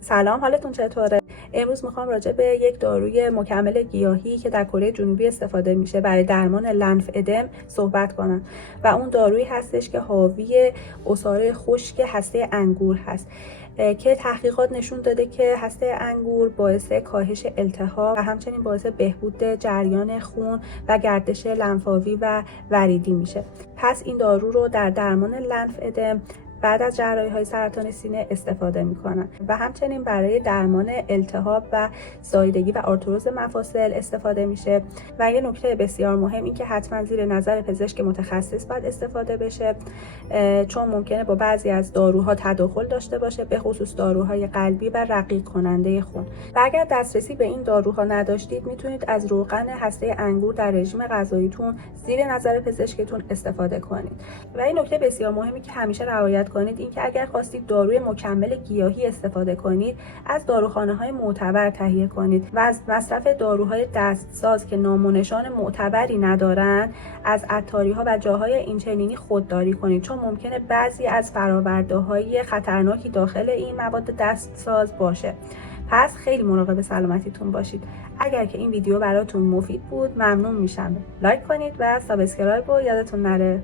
سلام، حالتون چطوره؟ امروز میخوام راجع به یک داروی مکمل گیاهی که در کره جنوبی استفاده میشه برای درمان لنف ادم صحبت کنم و اون دارویی هستش که حاوی عصاره خشک هسته انگور هست که تحقیقات نشون داده که هسته انگور باعث کاهش التهاب و همچنین باعث بهبود جریان خون و گردش لنفاوی و وریدی میشه. پس این دارو رو در درمان لنف ادم بعد از جراحی‌های سرطان سینه استفاده می‌کنن و همچنین برای درمان التهاب و زایدگی و آرتروز مفاصل استفاده میشه. و یه نکته بسیار مهم این که حتما زیر نظر پزشک متخصص باید استفاده بشه، چون ممکنه با بعضی از داروها تداخل داشته باشه، به خصوص داروهای قلبی و رقیق کننده خون. و اگر دسترسی به این داروها نداشتید میتونید از روغن هسته انگور در رژیم غذاییتون زیر نظر پزشکتون استفاده کنید. و این نکته بسیار مهمی که همیشه رعایت کنید این که اگر خواستید داروی مکمل گیاهی استفاده کنید از داروخانه‌های معتبر تهیه کنید و از مصرف داروهای دستساز که نام و نشان معتبری ندارن از عطاری‌ها و جاهای اینچنینی خودداری کنید، چون ممکنه بعضی از فرآورده‌های خطرناکی داخل این مواد دستساز باشه. پس خیلی مراقب سلامتیتون باشید. اگر که این ویدیو براتون مفید بود ممنون میشم لایک کنید و سابسکرایب رو یادتون نره.